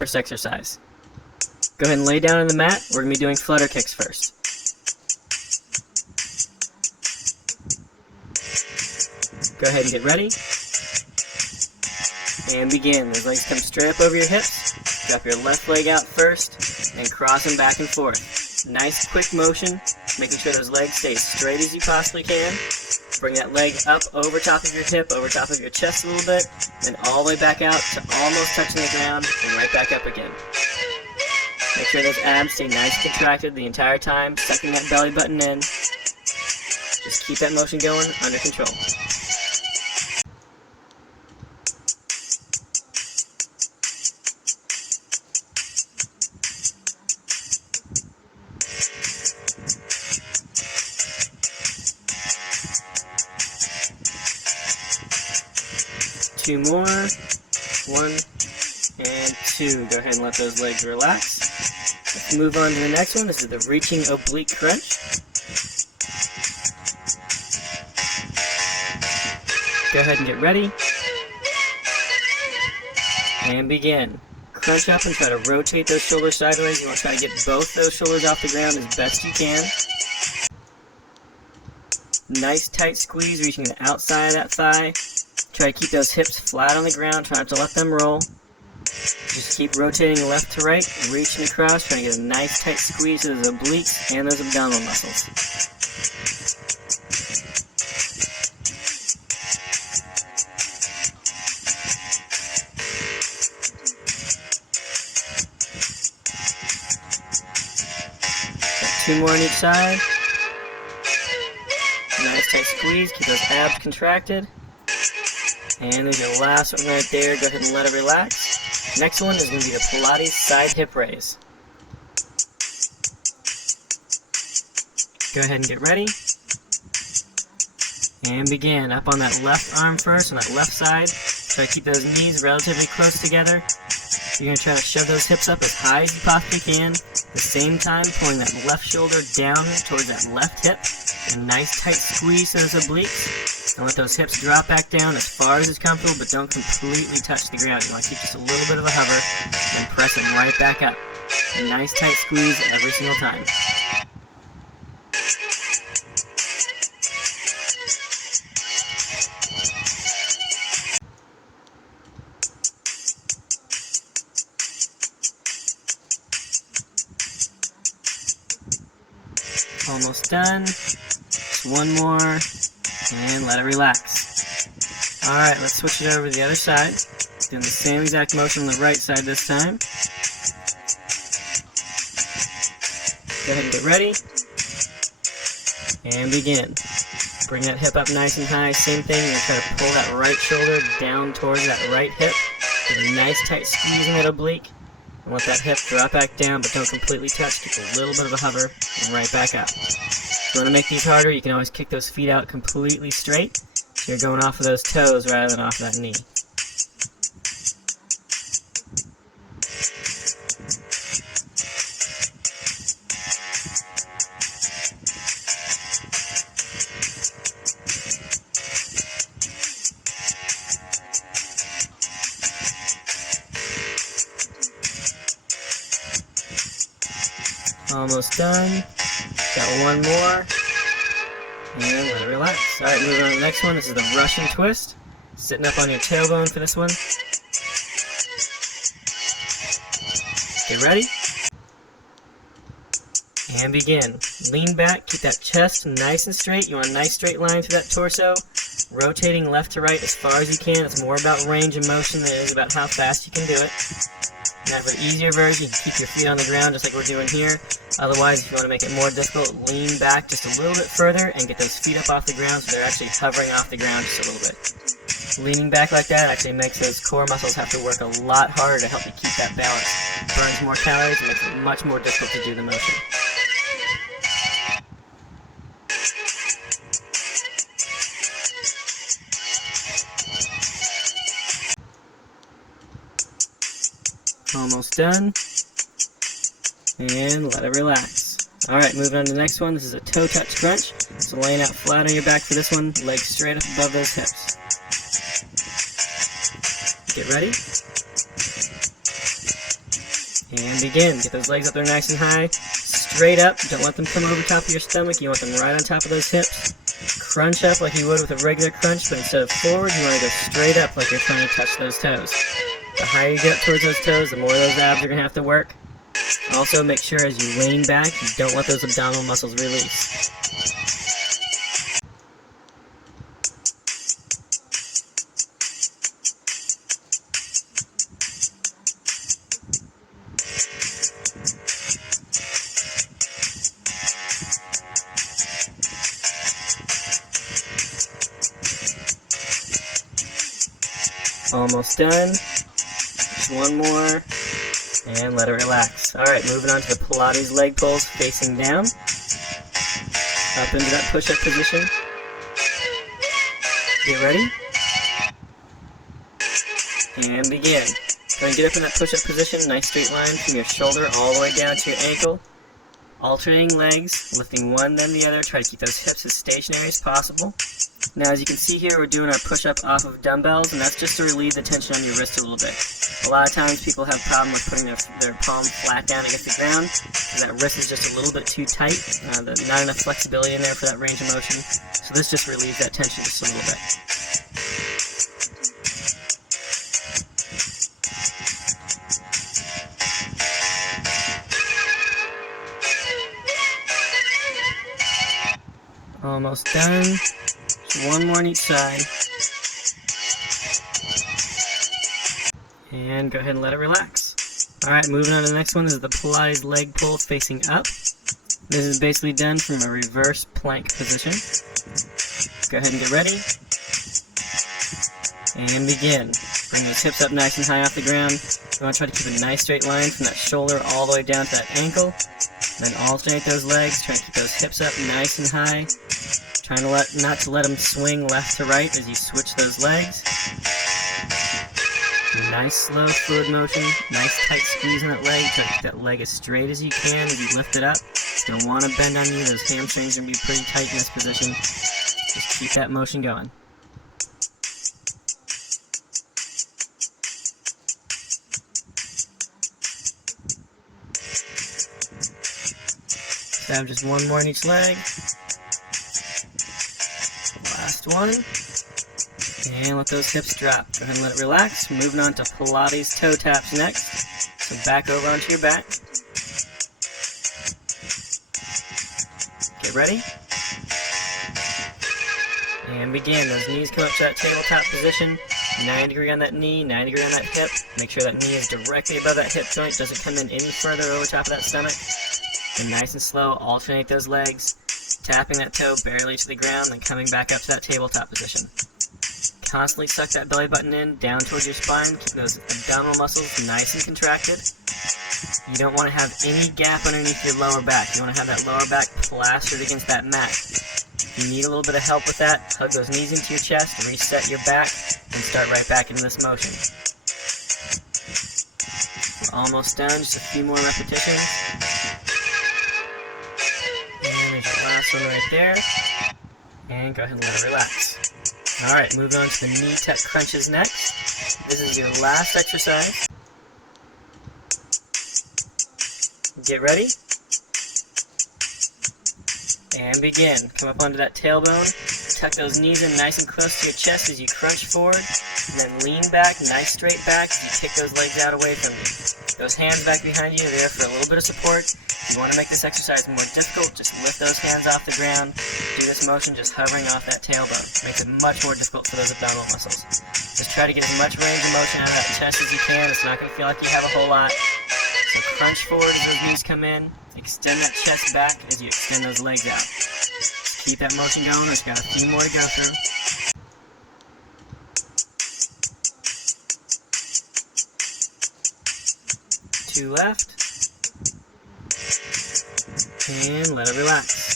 First exercise. Go ahead and lay down on the mat. We're going to be doing flutter kicks first. Go ahead and get ready. And begin. Those legs come straight up over your hips. Drop your left leg out first and cross them back and forth. Nice quick motion, making sure those legs stay as straight as you possibly can. Bring that leg up over top of your hip, over top of your chest a little bit, and all the way back out to almost touching the ground, and right back up again. Make sure those abs stay nice and contracted the entire time, sucking that belly button in. Just keep that motion going under control. Two more, 1 and 2. Go ahead and let those legs relax. Let's move on to the next one. This is the reaching oblique crunch. Go ahead and get ready. And begin. Crunch up and try to rotate those shoulders sideways. You want to try to get both those shoulders off the ground as best you can. Nice tight squeeze, reaching the outside of that thigh. Try to keep those hips flat on the ground, try not to let them roll. Just keep rotating left to right, reaching across, trying to get a nice tight squeeze to those obliques and those abdominal muscles. Got 2 more on each side. Nice tight squeeze, keep those abs contracted. And there's your last one right there. Go ahead and let it relax. Next one is going to be the Pilates side hip raise. Go ahead and get ready. And begin. Up on that left arm first, on that left side. Try to keep those knees relatively close together. You're going to try to shove those hips up as high as you possibly can. At the same time, pulling that left shoulder down towards that left hip. A nice tight squeeze to those obliques. And let those hips drop back down as far as is comfortable, but don't completely touch the ground. You want to keep just a little bit of a hover and press them right back up. A nice tight squeeze every single time. Almost done. Just one more. And let it relax. Alright, let's switch it over to the other side. Doing the same exact motion on the right side this time. Go ahead and get ready. And begin. Bring that hip up nice and high. Same thing, you're going to try to pull that right shoulder down towards that right hip. Get a nice tight squeeze in that oblique. And let that hip drop back down, but don't completely touch. Keep a little bit of a hover and right back up. If you want to make these harder, you can always kick those feet out completely straight. So you're going off of those toes rather than off that knee. Almost done. Got one more. And let it relax. Alright, moving on to the next one. This is the Russian twist. Sitting up on your tailbone for this one. Get ready. And begin. Lean back, keep that chest nice and straight. You want a nice straight line through that torso. Rotating left to right as far as you can. It's more about range of motion than it is about how fast you can do it. Now for the easier version, you can keep your feet on the ground just like we're doing here. Otherwise, if you want to make it more difficult, lean back just a little bit further and get those feet up off the ground so they're actually hovering off the ground just a little bit. Leaning back like that actually makes those core muscles have to work a lot harder to help you keep that balance. It burns more calories and makes it much more difficult to do the motion. Almost done. And let it relax. Alright, moving on to the next one. This is a toe touch crunch. So laying out flat on your back for this one, legs straight up above those hips. Get ready. And begin. Get those legs up there nice and high. Straight up. Don't let them come over top of your stomach. You want them right on top of those hips. Crunch up like you would with a regular crunch, but instead of forward, you want to go straight up like you're trying to touch those toes. The higher you get towards those toes, the more those abs are going to have to work. Also, make sure as you lean back, you don't let those abdominal muscles release. Almost done. Just one more. And let it relax. Alright, moving on to the Pilates leg pulls, facing down. Up into that push-up position. Get ready. And begin. Go and get up in that push-up position. Nice straight line from your shoulder all the way down to your ankle. Alternating legs, lifting one then the other. Try to keep those hips as stationary as possible. Now, as you can see here, we're doing our push-up off of dumbbells, and that's just to relieve the tension on your wrist a little bit. A lot of times people have a problem with putting their palm flat down against the ground, because that wrist is just a little bit too tight. There's not enough flexibility in there for that range of motion. So this just relieves that tension just a little bit. Almost done. Just one more on each side. And go ahead and let it relax. Alright, moving on to the next one. This is the Pilates leg pull facing up. This is basically done from a reverse plank position. Go ahead and get ready. And begin. Bring those hips up nice and high off the ground. You want to try to keep a nice straight line from that shoulder all the way down to that ankle. Then alternate those legs. Try to keep those hips up nice and high. Trying to not to let them swing left to right as you switch those legs. Nice slow fluid motion. Nice tight squeeze in that leg. Try to keep that leg as straight as you can as you lift it up. You don't want to bend on you. Those hamstrings are going to be pretty tight in this position. Just keep that motion going. Stab just one more in each leg. Last one. And let those hips drop. Go ahead and let it relax. Moving on to Pilates toe taps next. So back over onto your back. Get ready. And begin. Those knees come up to that tabletop position. 90 degree on that knee, 90 degree on that hip. Make sure that knee is directly above that hip joint. Doesn't come in any further over top of that stomach. And nice and slow, alternate those legs. Tapping that toe barely to the ground, then coming back up to that tabletop position. Constantly suck that belly button in, down towards your spine. Keep those abdominal muscles nice and contracted. You don't want to have any gap underneath your lower back. You want to have that lower back plastered against that mat. If you need a little bit of help with that, hug those knees into your chest, reset your back, and start right back into this motion. We're almost done, just a few more repetitions. And there's your last one right there. And go ahead and let it relax. Alright, moving on to the knee tuck crunches next. This is your last exercise. Get ready. And begin. Come up onto that tailbone. Tuck those knees in nice and close to your chest as you crunch forward. And then lean back, nice straight back as you kick those legs out away from you. Those hands back behind you are there for a little bit of support. If you want to make this exercise more difficult, just lift those hands off the ground. Do this motion just hovering off that tailbone. Makes it much more difficult for those abdominal muscles. Just try to get as much range of motion out of that chest as you can. It's not going to feel like you have a whole lot. So crunch forward as those knees come in. Extend that chest back as you extend those legs out. Just keep that motion going. There's got a few more to go through. Two left. And let it relax.